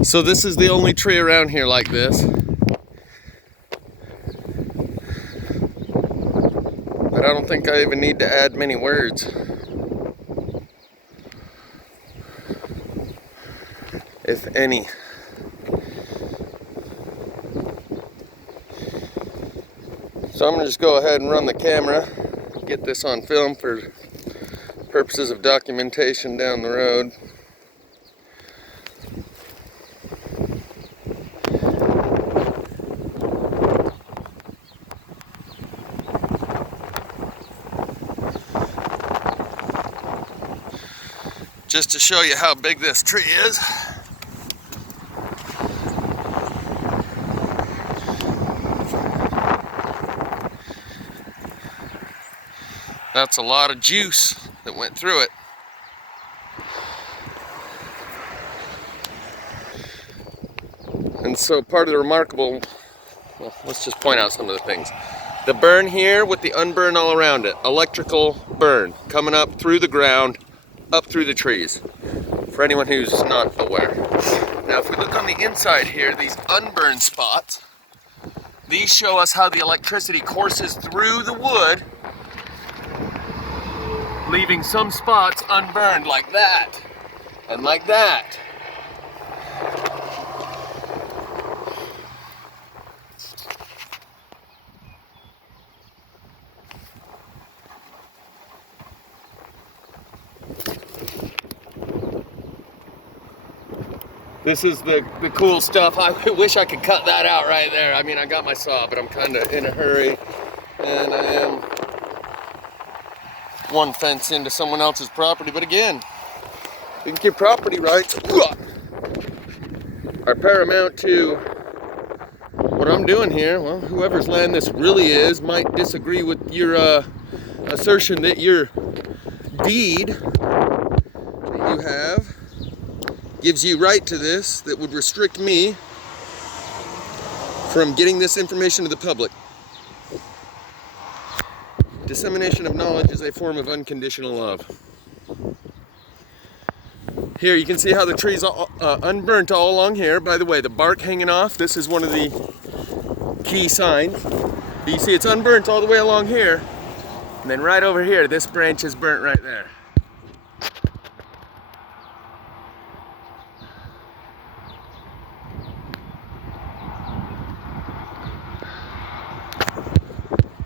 So this is the only tree around here like this. But I don't think I even need to add many words. If any. So I'm gonna just go ahead and run the camera, get this on film for purposes of documentation down the road. Just to show you how big this tree is. That's a lot of juice that went through it. And so part of the remarkable, well, let's just point out some of the things. The burn here with the unburn all around it. Electrical burn coming up through the ground, up through the trees, for anyone who's not aware. Now if we look on the inside here, these unburned spots, these show us how the electricity courses through the wood, leaving some spots unburned like that, and like that. This is the cool stuff. I wish I could cut that out right there. I mean, I got my saw, but I'm kind of in a hurry. And I am one fence into someone else's property. But again, you can keep property rights are paramount to what I'm doing here. Well, whoever's land this really is might disagree with your assertion that your deed that you have gives you right to this, that would restrict me from getting this information to the public. Dissemination of knowledge is a form of unconditional love. Here you can see how the trees are unburnt all along here. By the way, the bark hanging off, this is one of the key signs. You see it's unburnt all the way along here, and then right over here, this branch is burnt right there.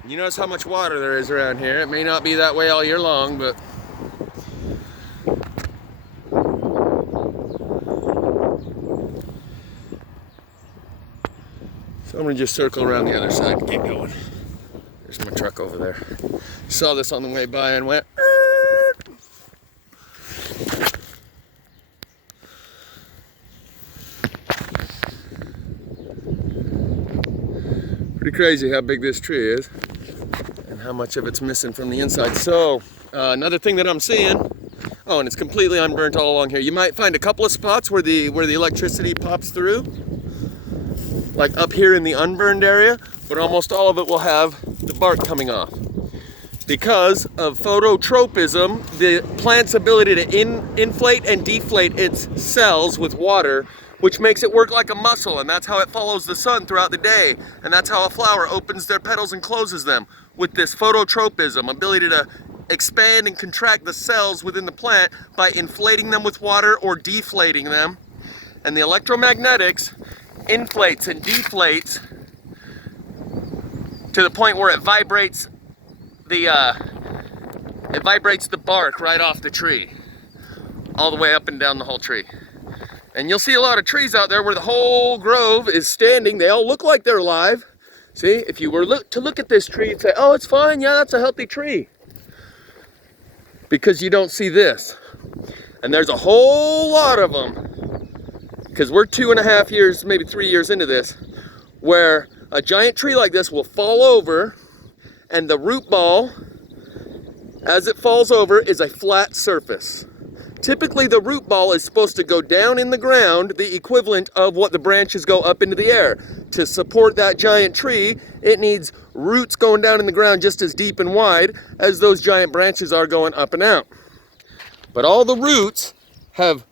You notice how much water there is around here. It may not be that way all year long, but so I'm gonna just circle around the other side and keep going. There's my truck over there. Saw this on the way by and went. Pretty crazy how big this tree is and how much of it's missing from the inside. So another thing that I'm seeing, oh, and it's completely unburnt all along here. You might find a couple of spots where the electricity pops through, like up here in the unburned area, but almost all of it will have the bark coming off. Because of phototropism, the plant's ability to inflate and deflate its cells with water, which makes it work like a muscle, and that's how it follows the sun throughout the day, and that's how a flower opens their petals and closes them, with this phototropism, ability to expand and contract the cells within the plant by inflating them with water or deflating them. And the electromagnetics inflates and deflates to the point where it vibrates the bark right off the tree, all the way up and down the whole tree. And you'll see a lot of trees out there where the whole grove is standing. They all look like they're alive. See, if you were to look at this tree and say, oh, it's fine, yeah, that's a healthy tree. Because you don't see this. And there's a whole lot of them, because we're 2.5 years, maybe 3 years into this, where a giant tree like this will fall over, and the root ball, as it falls over, is a flat surface. Typically, the root ball is supposed to go down in the ground, the equivalent of what the branches go up into the air. To support that giant tree, it needs roots going down in the ground just as deep and wide as those giant branches are going up and out. But all the roots have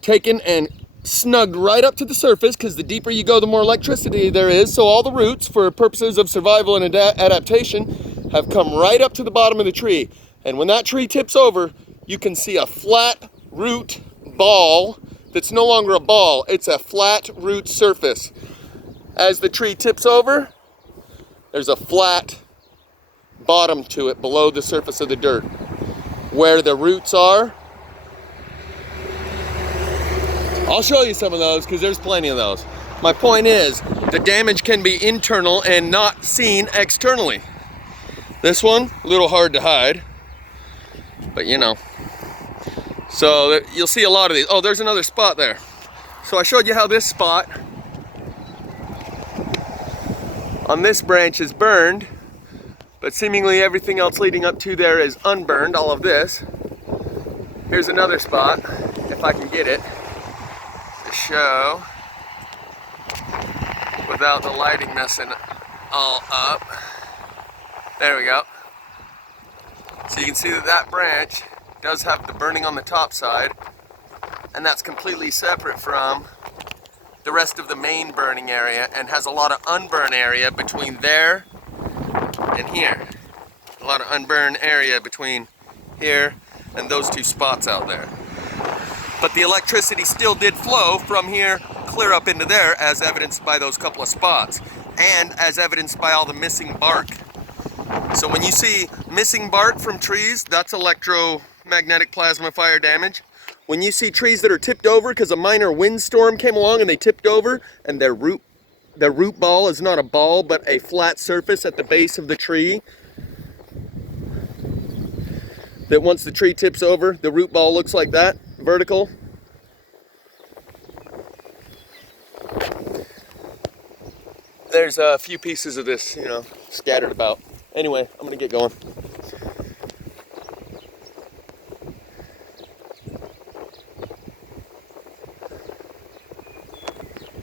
taken and snugged right up to the surface, because the deeper you go, the more electricity there is. So all the roots, for purposes of survival and adaptation, have come right up to the bottom of the tree. And when that tree tips over, you can see a flat root ball that's no longer a ball, it's a flat root surface. As the tree tips over, there's a flat bottom to it below the surface of the dirt. Where the roots are, I'll show you some of those because there's plenty of those. My point is, the damage can be internal and not seen externally. This one, a little hard to hide, but you know. So you'll see a lot of these. Oh, there's another spot there. So I showed you how this spot on this branch is burned, but seemingly everything else leading up to there is unburned, all of this. Here's another spot, if I can get it to show without the lighting messing all up. There we go. So you can see that that branch does have the burning on the top side, and that's completely separate from the rest of the main burning area and has a lot of unburned area between there and here. A lot of unburned area between here and those two spots out there. But the electricity still did flow from here clear up into there, as evidenced by those couple of spots and as evidenced by all the missing bark. So when you see missing bark from trees, that's electromagnetic plasma fire damage. When you see trees that are tipped over because a minor windstorm came along and they tipped over and their root ball is not a ball but a flat surface at the base of the tree, that once the tree tips over, the root ball looks like that, vertical. There's a few pieces of this, you know, scattered about. Anyway, I'm gonna get going.